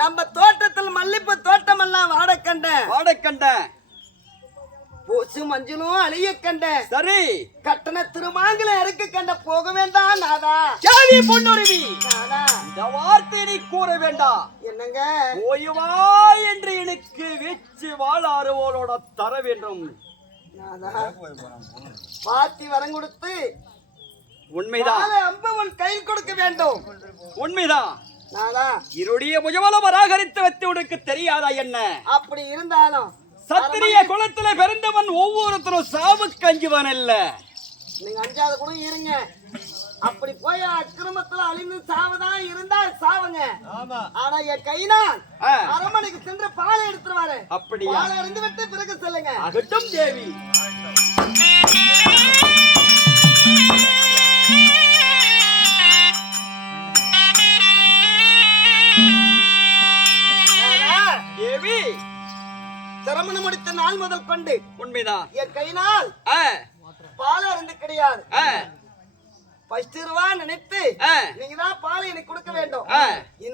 நம்ம தோட்டத்தில் மல்லிப்பூ தோட்டம் எல்லாம் வாடக்கண்ட பூசு மஞ்சளும் அழிய கண்ட சரி கட்டண திருமாங்கல இறக்க கண்ட போக வேண்டாம் நாதா கேவி பொன்னுருவி இந்த வார்த்தையை கூற வேண்டாம் என்னங்க ஓய்வா என்று எனக்கு வீச்சு வாழாறுவோட தர வேண்டும் பாத்தி வரம் கொடுத்து உண்மைதான் அம்பவன் கையில் கொடுக்க வேண்டும் உண்மைதான் இருடைய முஜவல பராகரித்து வைத்து உனக்கு தெரியாதா என்ன அப்படி இருந்தாலும் சத்திரிய குலத்திலே பிறந்தவன் ஒவ்வொருத்தரும் சாவுக்கு அஞ்சுவான் இல்ல நீங்க அஞ்சாத கூட இருங்க அப்படி போய் அக்கிரமத்துல அழிந்து சாவுதான் இருந்தா சாவுங்க ஆனா என் கையினால் அரமனைக்கு சென்று பாலை எடுத்துருவாரு அப்படி பாலை இருந்து விட்டு பிறகு சொல்லுங்க அகட்டும் தேவி தேவி திருமணம் முடித்த நாள் முதல் கொண்டு உண்மைதான் என் கையினால் பால் அருந்து கிடையாது 10 ரூபாய் நினைத்து நீங்க தான் பால் எனக்கு கொடுக்க வேண்டும்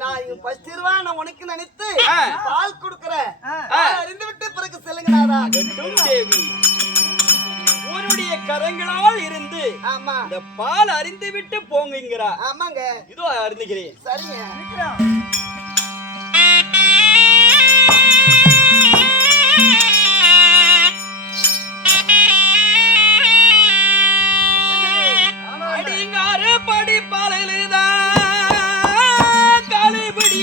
நான் 10 ரூபாய் நான் உனக்கு நினைத்து பால் கொடுக்கிறேன் அறிந்து விட்டு பிறகு செல்லுங்க தேவி உன்னுடைய கரங்களால் இருந்து ஆமா இந்த பால் அறிந்து விட்டு போங்குங்கிறா ஆமாங்க இதோ அறிந்துகிறேன் சரிங்க படி பாலையில்தான் காலிபடி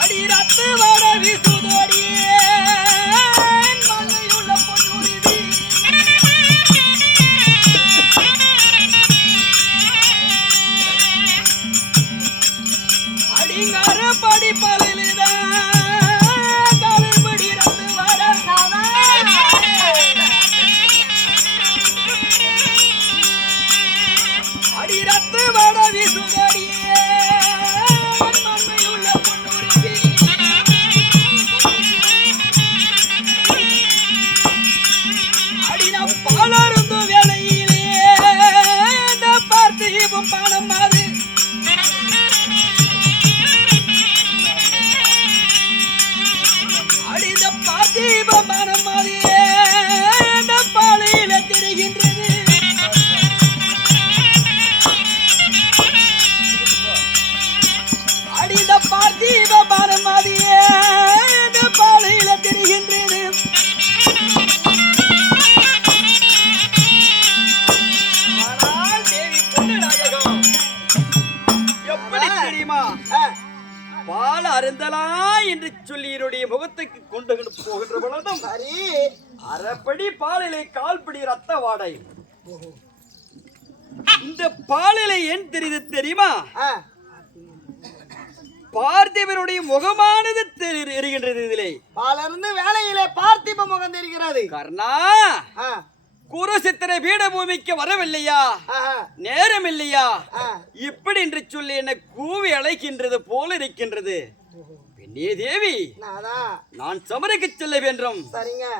அடி ரத்து வட விசுதடியே மலையுள்ள பொன்னுருவி அடிங்கார படி பாலையில்தான் அடிரத்து வட விசுதடியே தீபபானம் மாதிரியே பாலையில தெரிகின்றது. ஆனால் தேவி பொன்னுநாயகம் எப்படி தெரியுமா? பால் அருந்தலாம் என்று சொல்லி என்னுடைய முகத்துக்கு கொண்டு போகின்ற பொழுதும் சரி அரைப்படி பாலிலே கால்படி ரத்த வாடை. இந்த பாலிலே ஏன் தெரியுது தெரியுமா? பார்த்திபனுடைய முகமானது எரிகின்றது. இதிலே பாலிருந்து வேலையிலே பார்த்திப முகம் தெரிகிறது. கர்ணா குருசித்திர பீடபூமிக்கு வரவில்லையா? நேரம் இல்லையா? இப்படி என்று சொல்லி என்ன கூவி அழைக்கின்றது போல இருக்கின்றது. பெண்ணே தேவி, நான் சமருக்கு செல்ல வேண்டும்,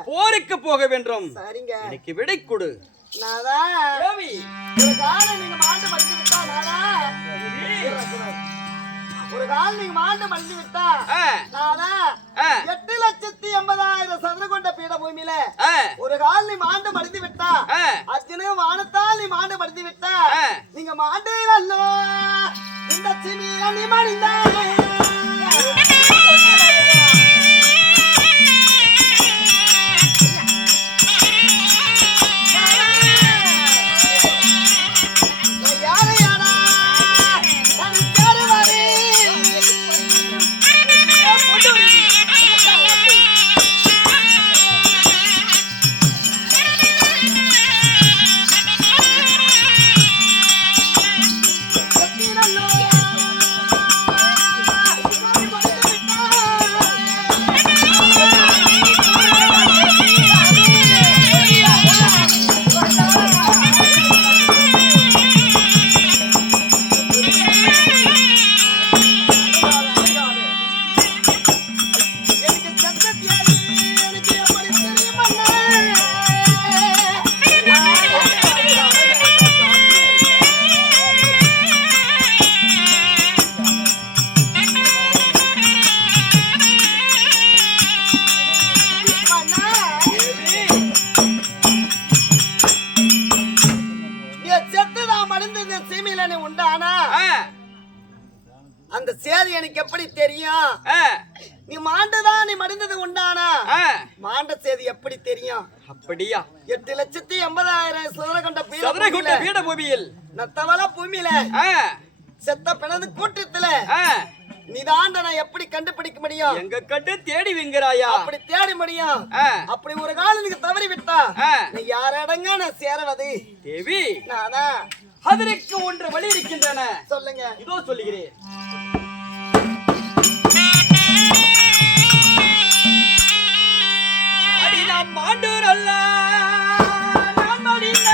போருக்கு போக வேண்டும், எனக்கு விடை கொடு. ஒரு கால் நீங்க மாண்டு மடிந்து விட்டா 8,80,000 சதுர கொண்ட பீடபூமியில ஒரு கால் நீ மாண்டு மடிந்து விட்டா அச்சனும் வானத்தால் நீ மாண்டு மடிந்து விட்டா நீங்க மாண்டு அல்லோ இந்த சிமியில நீ மடிந்தா. அந்த சேதி எனக்கு எப்படி தெரியும்? நீ மாண்டதான் நீ மடிந்தது உண்டானா? மாண்ட சேதி எப்படி தெரியும்? அப்படியா? 8,80,000 சதுர கொண்ட பீடபூமியில் நத்தவள பூமியில செத்த பிணது கூட்டத்துல நீதாண்ட நான் எப்படி கண்டுபிடிக்க முடியும்? எங்க கண்டு தேடி விங்கிறாயா? அப்படி தேடி முடியும். அப்படி ஒரு காலம் நீங்க தவறி விட்டா நீ யாரடங்க நான் சேரவது? தேவி நானா அதற்கு ஒன்று வழி இருக்கின்றன. சொல்லுங்க. இதோ சொல்லுகிறேன். அடி நாம் மாண்டூர் அல்ல நாம் மடிந்த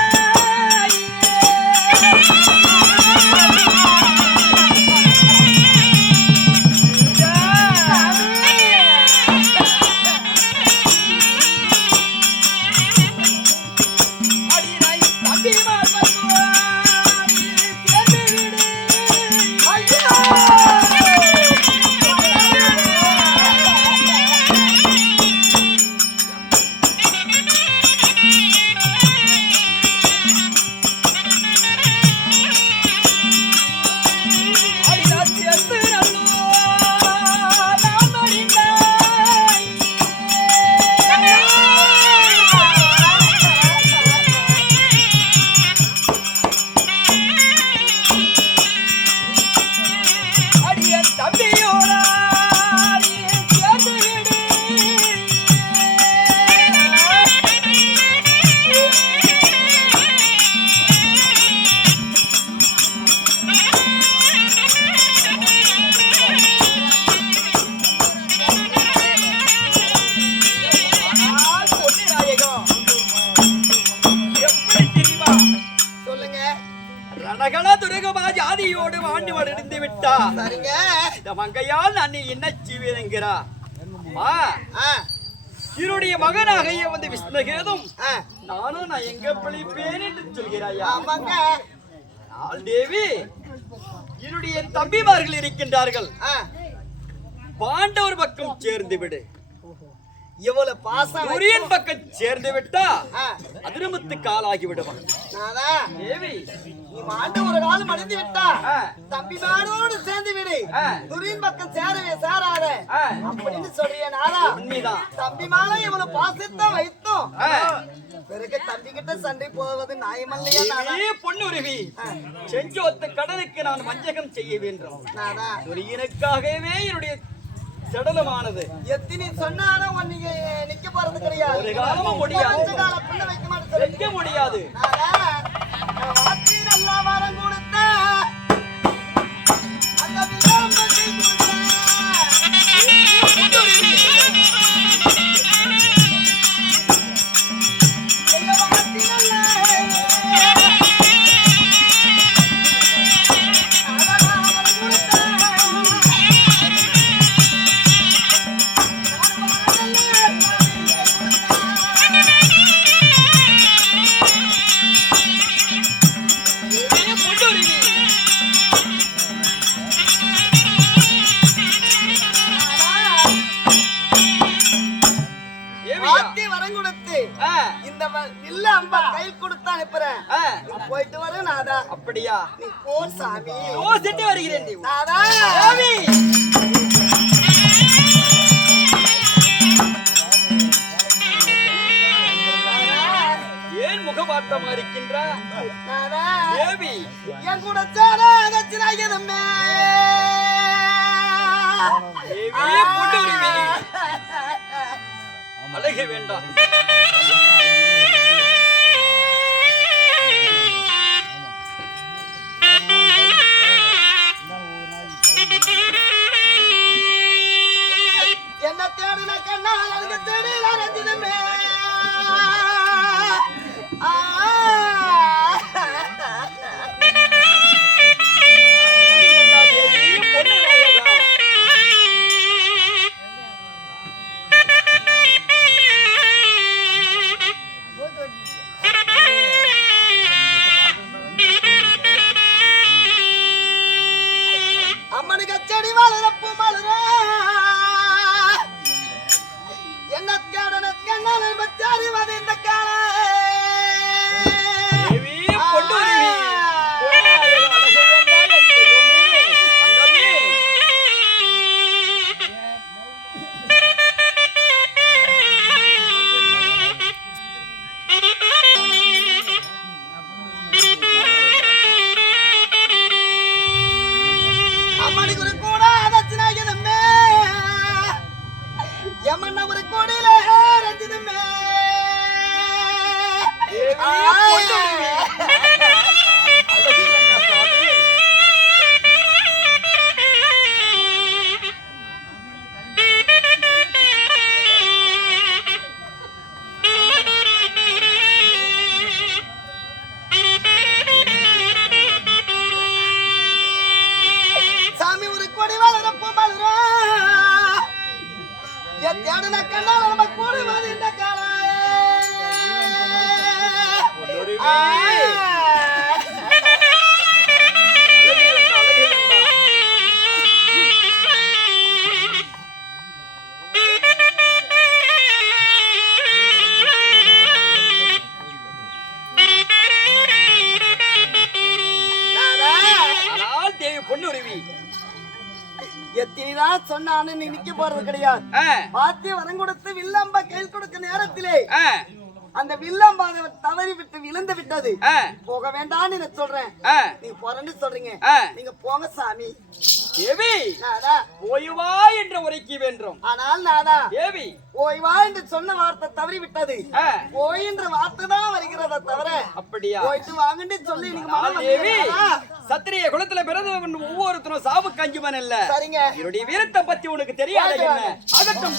ஜாதியோடு வாண்டு வளர்ந்து விட்டா இந்த மங்கையால் நான் என்ன செய்வேங்கிறா? என்னுடைய மகனாக வந்து விஷ்ணுகேதும் நானும் நான் எங்க பழிப்பேன் என்று சொல்கிறாயா? தேவி என்னுடைய தம்பிமார்கள் இருக்கின்றார்கள், பாண்டவர் பக்கம் சேர்ந்து விடு. எவ்வளவு பாசம் சூரியன் பக்கம் சேர்ந்து விட்டா அதிரமுத்து காலாகி விடுவான். தேவி நீ மாண்டு ஒரு காலம் அடைந்து விட்டா தம்பிமாரோடு சேர்ந்து விடு. துரியின் பக்கம் சேரவே சேராத அப்படின்னு சொல்றிய நாளா உண்மைதான். தம்பி மேல இவ்வளவு பாசத்தை வைத்தோம் பிறகு தம்பி கிட்ட சண்டை போவது நியாயமல்லையா? பொண்ணுருவி செஞ்சோத்து கடலுக்கு நான் வஞ்சகம் செய்ய வேண்டும். துரியனுக்காகவே என்னுடைய சடலமானது எத்தனை சொன்னாலும் நீங்க நிக்க போறது கிடையாது. ஒரு காலமும் முடியாது. வைக்க முடியாது. நல்லா வரம் கொடுத்த அந்த போயிட்டு வர நாதா. அப்படியா? நீ போ சாமி. யோசிட்டு வருகிறேன் நாதா. சாமி ஏன் முகமாட்டமா இருக்கின்ற நாதா? தேவி என் கூட சேரமே அழக வேண்டாம். என்ன தேடுன கண்ணால் அழகு தேடுல ரஞ்சிதமே அம்மனுக்கு செடி வளரப்பு மலர எத்தனைதான் சொன்னான்னு நீ நிக்க போறது கிடையாது. பாத்தி வரம் கொடுத்து வில்லம்பா கையில் கொடுக்க நேரத்திலே அந்த வில்லம்பாக தவறி விட்டு விழுந்து விட்டது. போக வேண்டாம்னு நான் சொல்றேன். நீங்க போறேன்னு சொல்றீங்க. நீங்க போங்க சாமி. தேவி போய் வா என்று உரைக்க வேண்டும். ஆனால் நாதா தேவி போய் வா என்று சொன்ன வார்த்தை தவறி விட்டது. போய் என்ற வார்த்தை தான் வருகிறத தவிர அப்படியா போயிட்டு வாங்கன்னு சொல்லி நீங்க சத்திரிய குலத்துல பிறந்தவன் ஒவ்வொருத்தரும் சாவு கஞ்சுமன் இல்ல. சரிங்க. என்னுடைய வீரத்தை பத்தி உனக்கு தெரியாத என்ன? அதட்டும்